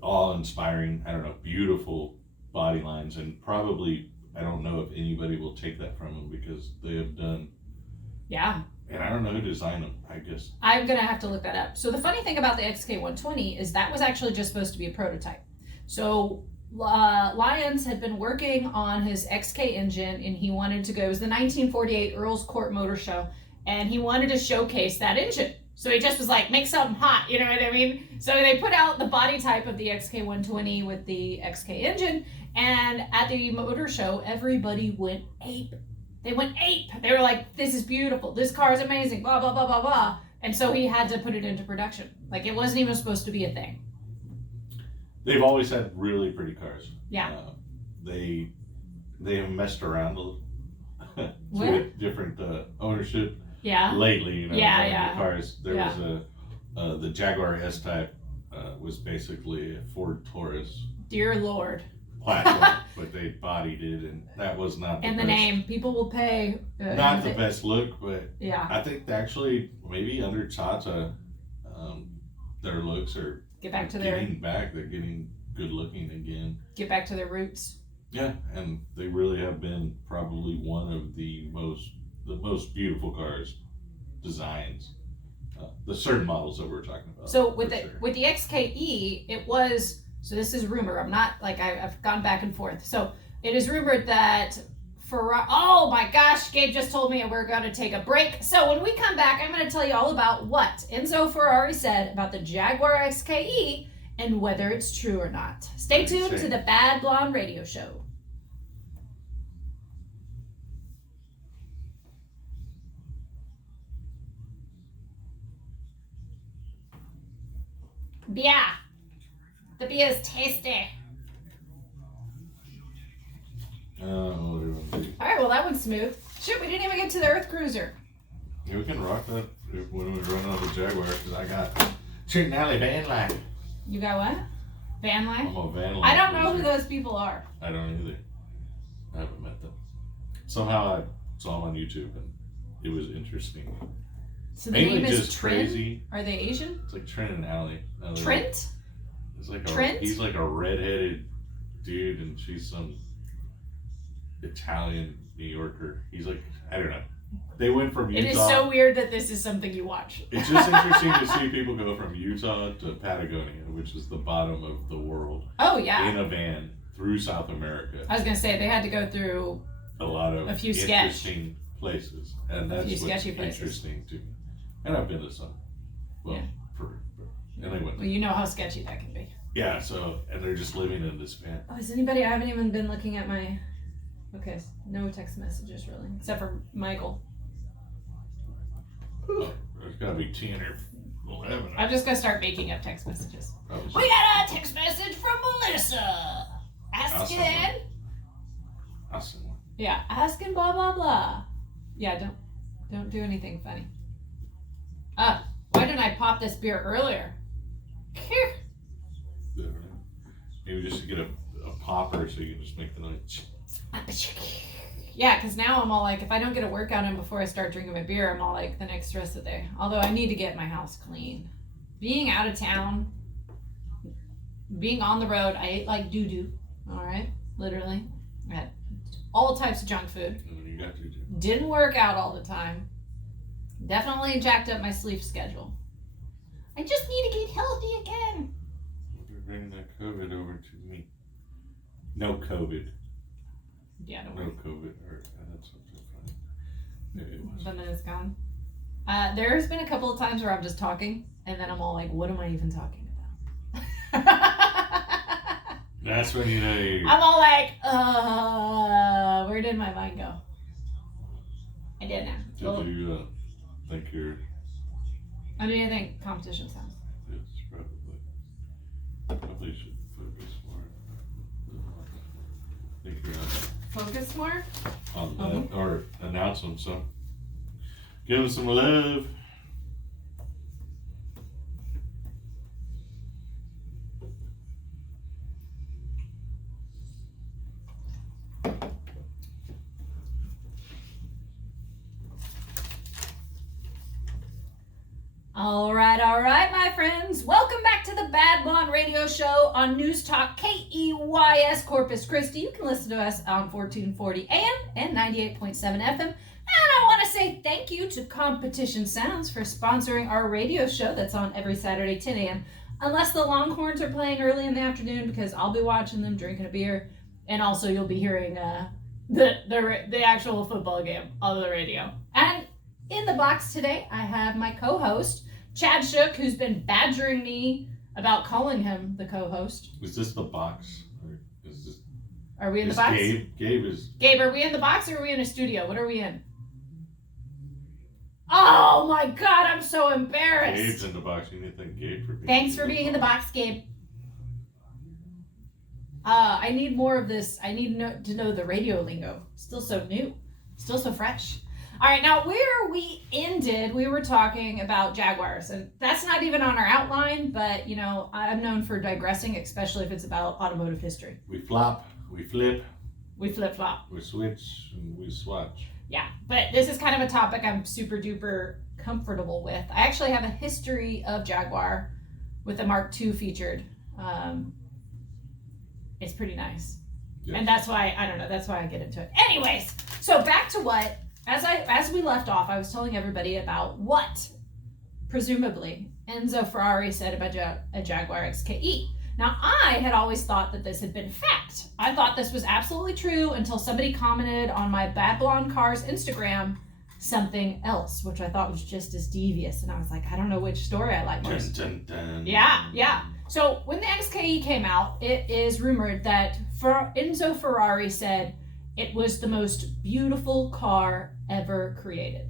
awe-inspiring, beautiful body lines, and probably, I don't know if anybody will take that from them because they have done. Yeah. And I don't know who designed them, I guess. I'm going to have to look that up. So the funny thing about the XK120 is that was actually just supposed to be a prototype. So Lyons had been working on his XK engine, and he wanted to go. It was the 1948 Earl's Court Motor Show, and he wanted to showcase that engine. So he just was like, make something hot, you know what I mean? So they put out the body type of the XK120 with the XK engine, and at the motor show, everybody went ape. They went ape. They were like, this is beautiful. This car is amazing, blah, blah, blah, blah, blah. And so he had to put it into production. Like, it wasn't even supposed to be a thing. They've always had really pretty cars. Yeah. They have messed around with different ownership. Yeah. Lately, yeah. Cars. There was the Jaguar S-Type was basically a Ford Taurus. Dear Lord. Platform, but they bodied it, and that was not the and best. The name, people will pay. Not the best look, but yeah. I think actually maybe under Tata, their looks are getting back. They're getting good looking again. Get back to their roots. Yeah, and they really have been probably one of the most beautiful cars, designs, the certain models that we're talking about. So with the XKE, it was. So this is rumor. I'm not like I've gone back and forth. So it is rumored that oh my gosh, Gabe just told me we're going to take a break. So when we come back, I'm going to tell you all about what Enzo Ferrari said about the Jaguar XKE and whether it's true or not. Stay tuned to the Bad Blonde Radio Show. Beer. The beer is tasty. All right, well that one's smooth. Shit, we didn't even get to the EarthCruiser. Yeah, we can rock that when we run on the Jaguar, because I got Trenton Alley van life. You got what? Van life? I'm a van life. I don't know who those people are. I don't either. I haven't met them. Somehow I saw them on YouTube and it was interesting. So the name is Trent? Are they Asian? It's like Trent and Alley. Trent? It's like Trent? He's like a redheaded dude and she's some Italian New Yorker. He's like, I don't know. They went from Utah. It is so weird that this is something you watch. It's just interesting to see people go from Utah to Patagonia, which is the bottom of the world. Oh, yeah. In a van through South America. I was going to say, they had to go through a few interesting places. And that's what's interesting to me. And I've been to some. Well, yeah. And they went. Well, you know how sketchy that can be. Yeah, so, and they're just living in this van. Oh, is anybody, I haven't even been looking at my, okay, no text messages really, except for Michael. Oh, there's gotta be 10 or 11. I'm just gonna start making up text messages. We got a text message from Melissa. Asking. Awesome. Yeah, asking blah blah blah. Yeah, don't do anything funny. Why didn't I pop this beer earlier? Maybe just get a popper so you can just make the noise. Yeah, because now I'm all like, if I don't get a workout in before I start drinking my beer, I'm all like the next rest of the day. Although I need to get my house clean. Being out of town, being on the road, I ate like doo-doo. All right, literally. I had all types of junk food. You got doo-doo. Didn't work out all the time. Definitely jacked up my sleep schedule. I just need to get healthy again. You're bringing that COVID over to me. No COVID. Yeah, don't No worry. COVID. That's something funny. Maybe it was. But then it's gone. There's been a couple of times where I'm just talking, and then I'm all like, what am I even talking about? That's when you know you... I'm all like, where did my mind go? I did now. Did you think you're... What do you think competition sounds? Yes, probably. Probably should focus more. I think you're Focus more? on that, or announce them some. Give them some love. All right, my friends. Welcome back to the Bad Blonde Radio Show on News Talk KEYS Corpus Christi. You can listen to us on 1440 AM and 98.7 FM. And I want to say thank you to Competition Sounds for sponsoring our radio show that's on every Saturday, 10 a.m. Unless the Longhorns are playing early in the afternoon, because I'll be watching them drinking a beer. And also you'll be hearing the actual football game on the radio. And in the box today, I have my co-host, Chad Shook, who's been badgering me about calling him the co-host. Is this the box? Or is this... Are we in the box? Gabe is... Gabe, are we in the box or are we in a studio? What are we in? Oh my God, I'm so embarrassed. Gabe's in the box. You need to thank Gabe for being Thanks for being in the box, Gabe. I need more of this. I need to know the radio lingo. Still so new. Still so fresh. All right, now where we ended, we were talking about Jaguars, and that's not even on our outline, but, you know, I'm known for digressing, especially if it's about automotive history. We flop, we flip, we flip-flop, we switch, and we swatch. Yeah, but this is kind of a topic I'm super duper comfortable with. I actually have a history of Jaguar with the Mark II featured. It's pretty nice. Yes. And that's why, I don't know, that's why I get into it. Anyways, so back to what... As we left off, I was telling everybody about what, presumably, Enzo Ferrari said about a Jaguar XKE. Now, I had always thought that this had been fact. I thought this was absolutely true until somebody commented on my Bad Blonde Cars Instagram something else, which I thought was just as devious. And I was like, I don't know which story I like most. Dun, dun, dun. Yeah. So when the XKE came out, it is rumored that Enzo Ferrari said it was the most beautiful car ever created.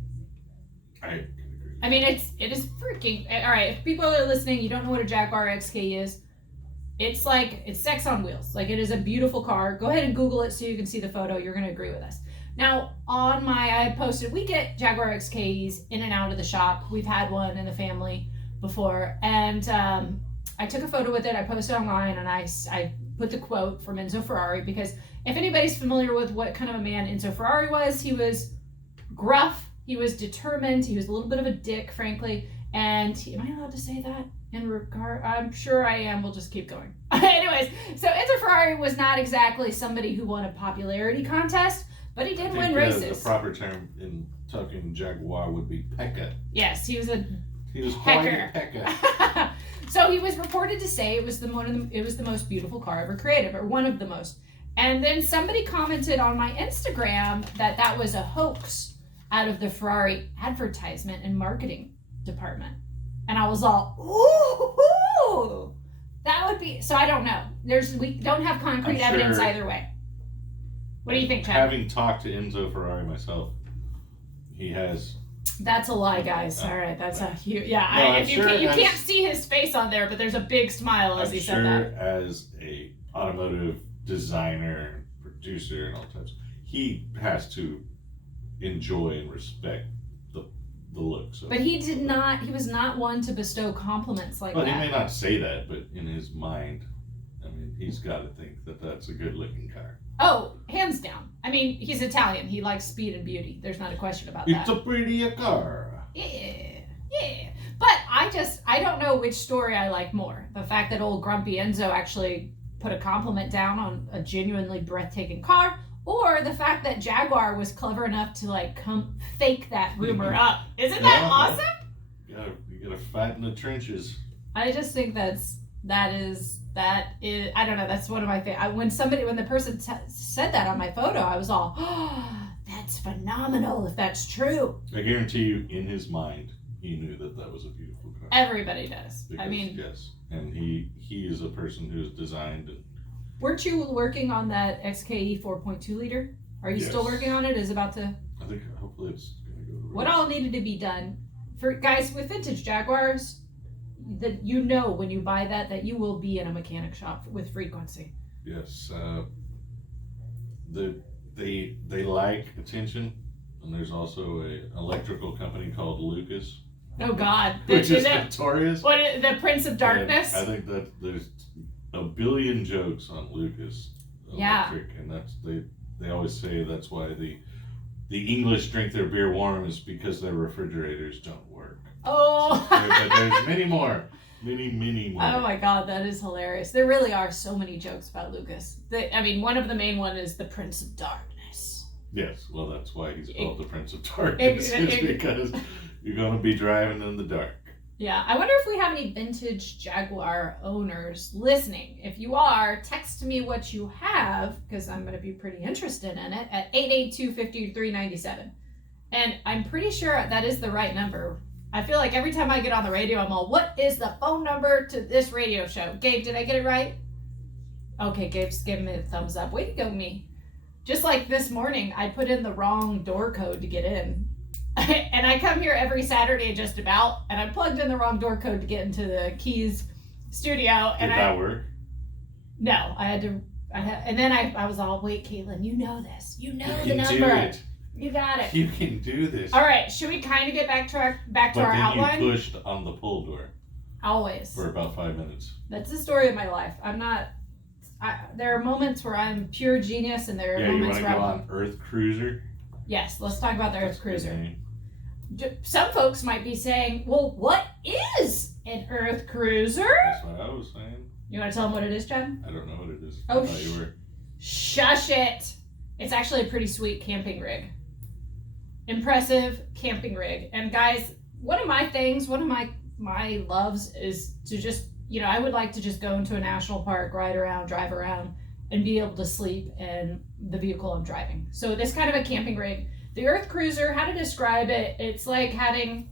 I agree. I mean, it is freaking... All right, if people are listening, you don't know what a Jaguar XK is, it's sex on wheels. Like, it is a beautiful car. Go ahead and Google it so you can see the photo. You're going to agree with us. Now, I posted, we get Jaguar XKs in and out of the shop. We've had one in the family before. And I took a photo with it. I posted online, and I put the quote from Enzo Ferrari, because if anybody's familiar with what kind of a man Enzo Ferrari was, he was gruff, he was determined, he was a little bit of a dick, frankly, and am I allowed to say that in regard? I'm sure I am. We'll just keep going. Anyways, so Enzo Ferrari was not exactly somebody who won a popularity contest, but he did win races. The proper term in talking Jaguar would be Pekka. Yes, he was quite a Pekka. So he was reported to say it was the most beautiful car ever created, or one of the most. And then somebody commented on my Instagram that was a hoax out of the Ferrari advertisement and marketing department. And I was all, ooh, that would be, so I don't know. We don't have concrete evidence either way. What do you think, Chad? Having talked to Enzo Ferrari myself, he has... That's a lie, guys. All right, that's a huge... Yeah, you can't see his face on there, but there's a big smile as he said that. As a automotive designer, producer, and all types, he has to enjoy and respect the looks. But he was not one to bestow compliments like that. Well, he may not say that, but in his mind, I mean, he's got to think that that's a good-looking car. Oh, hands down. I mean, he's Italian. He likes speed and beauty. There's not a question about that. It's a prettier car. Yeah. But I don't know which story I like more. The fact that old Grumpy Enzo actually put a compliment down on a genuinely breathtaking car, or the fact that Jaguar was clever enough to like come fake that rumor up. Isn't that awesome? You gotta fight in the trenches. I just think that is I don't know, that's one of my favorite. When the person said that on my photo, I was all, oh, that's phenomenal if that's true. I guarantee you, in his mind, he knew that was a beautiful car. Everybody does. Because, I mean, yes, and he is a person who's designed and. Weren't you working on that XKE 4.2 liter? Are you still working on it? Is about to? I think hopefully it's gonna go. What all needed to be done for guys with vintage Jaguars? That when you buy that you will be in a mechanic shop with frequency. Yes, they like attention, and there's also an electrical company called Lucas. Oh God, which is notorious. What, the Prince of Darkness? And I think that there's a billion jokes on Lucas Electric, and they always say that's why the English drink their beer warm is because their refrigerators don't work. Oh. But there's many more. Many more. Oh my God, that is hilarious. There really are so many jokes about Lucas. One of the main one is the Prince of Darkness. Yes, well, that's why he's called the Prince of Darkness, because you're going to be driving in the dark. Yeah, I wonder if we have any vintage Jaguar owners listening. If you are, text me what you have, because I'm going to be pretty interested in it, at 882-5397. And I'm pretty sure that is the right number. I feel like every time I get on the radio, I'm all, what is the phone number to this radio show? Gabe, did I get it right? Okay, Gabe's giving me a thumbs up. Way to go, me. Just like this morning, I put in the wrong door code to get in. And I come here every Saturday just about, and I plugged in the wrong door code to get into the Keys studio. Did that work? No, and then I was all, wait, Caitlin, you know this. You know the number. Do it. You got it. You can do this. All right, should we kind of get back to our outline? You pushed on the pull door. Always. For about 5 minutes. That's the story of my life. There are moments where I'm pure genius, and there are moments where you want to go on EarthCruiser? Yes, let's talk about the EarthCruiser. Some folks might be saying, well, what is an EarthCruiser? That's what I was saying. You want to tell them what it is, Chad? I don't know what it is. Oh, I thought you were. Shush it. It's actually a pretty sweet camping rig. Impressive camping rig. And guys, one of my loves is to just, I would like to just go into a national park, ride around, drive around, and be able to sleep in the vehicle I'm driving. So this kind of a camping rig. The EarthCruiser, how to describe it, it's like having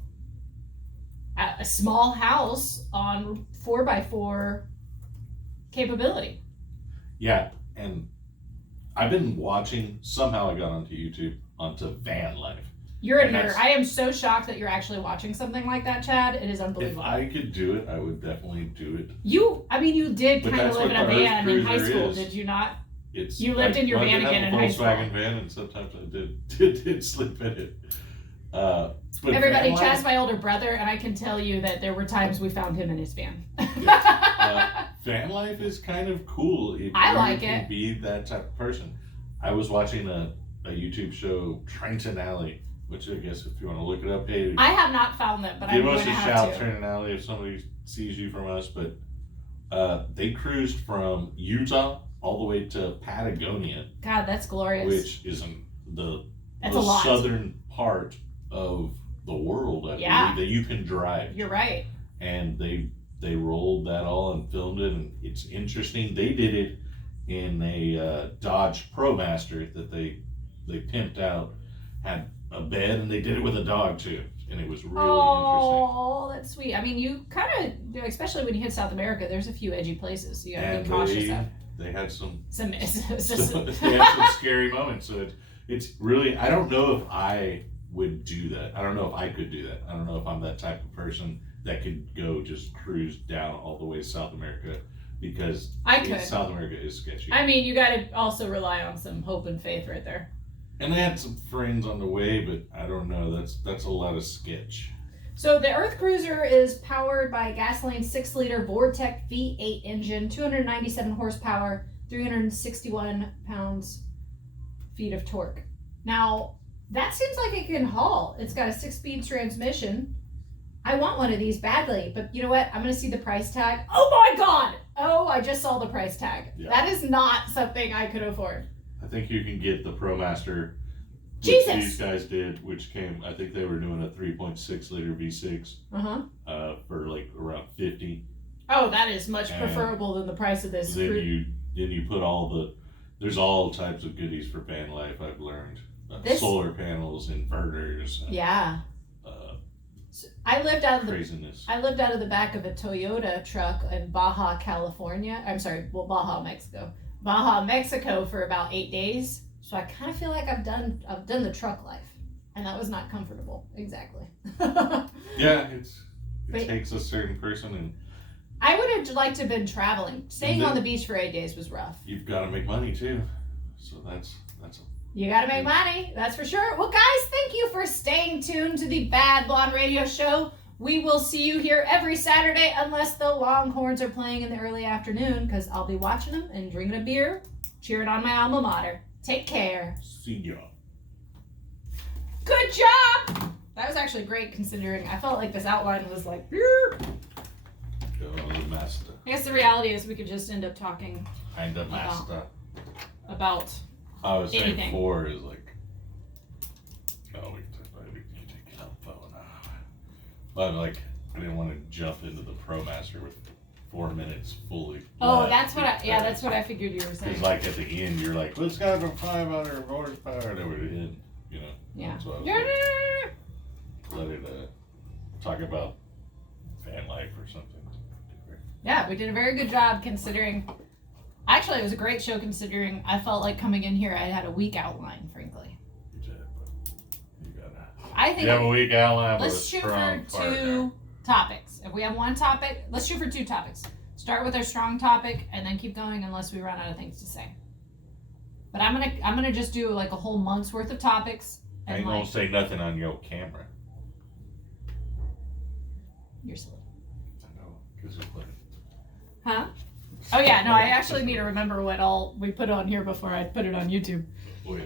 a small house on 4x4 capability. Yeah, and I've been watching, somehow I got onto YouTube, onto van life. You're a nerd. I am so shocked that you're actually watching something like that, Chad. It is unbelievable. If I could do it, I would definitely do it. You did kind of live in a van in high school, did you not? You lived in your van again in high school. I did have a Volkswagen van, and sometimes I did sleep in it. Everybody, Chad's my older brother, and I can tell you that there were times we found him in his van. Van life is kind of cool. I like it. You can be that type of person. I was watching a YouTube show, Trenton Alley, which I guess if you want to look it up, hey, I have not found that, but I'm going to have to. Give us a shout, Trenton Alley, if somebody sees you from us. But they cruised from Utah all the way to Patagonia. God, that's glorious. Which is the southern part of the world, I believe, that you can drive. You're right. And they rolled that all and filmed it, and it's interesting. They did it in a Dodge ProMaster that they pimped out, had a bed, and they did it with a dog too, and it was really interesting. Oh, that's sweet. I mean, you kind of, especially when you hit South America, there's a few edgy places, so you gotta be cautious of. They had some they had some scary moments, so it's really, I don't know if I would do that. I don't know if I could do that. I don't know if I'm that type of person that could go just cruise down all the way to South America, because South America is sketchy. I mean, you got to also rely on some hope and faith right there. And I had some friends on the way, but I don't know. That's a lot of sketch. So the EarthCruiser is powered by a gasoline 6-liter Vortec V8 engine, 297 horsepower, 361 pounds-feet of torque. Now, that seems like it can haul. It's got a 6-speed transmission. I want one of these badly, but you know what? I'm going to see the price tag. Oh my God! Oh, I just saw the price tag. Yeah. That is not something I could afford. I think you can get the ProMaster. Jesus! These guys did, which came, I think they were doing a 3.6 liter V6 for like around 50. Oh, that is much preferable than the price of this. Then you put there's all types of goodies for van life, I've learned. Solar panels, inverters. Yeah. I lived out of craziness. I lived out of the back of a Toyota truck in Baja, California. I'm sorry, Baja, Mexico. Baja, Mexico for about 8 days. So I kind of feel like I've done the truck life, and that was not comfortable. Exactly. Yeah, it takes a certain person, and I would have liked to have been traveling. Staying on the beach for 8 days was rough. You've got to make money too, so that's. You got to make money, that's for sure. Well, guys, thank you for staying tuned to the Bad Blonde Radio Show. We will see you here every Saturday, unless the Longhorns are playing in the early afternoon, because I'll be watching them and drinking a beer, cheering on my alma mater. Take care. See ya. Good job! That was actually great, considering I felt like this outline was like... Master. I guess the reality is we could just end up talking about I was saying anything. 4 is like, we can take your phone off. But like, I didn't want to jump into the ProMaster with 4 minutes fully. Oh, that's what I figured you were saying. Because like at the end, you're like, let's go to 500 horsepower, and over the end, you know. Yeah. So I was like, let it talk about van life or something. Yeah, we did a very good job considering. Actually, it was a great show considering I felt like coming in here I had a weak outline, frankly. You did, but you gotta. I think you have a weak outline. Let's shoot for 2 topics. If we have 1 topic, let's shoot for 2 topics. Start with our strong topic and then keep going unless we run out of things to say. But I'm gonna just do like a whole month's worth of topics. I ain't gonna say nothing on your camera. You're silly. I know, because it's like. Huh? Oh yeah, no, I actually need to remember what all we put on here before I put it on YouTube. Oh yeah.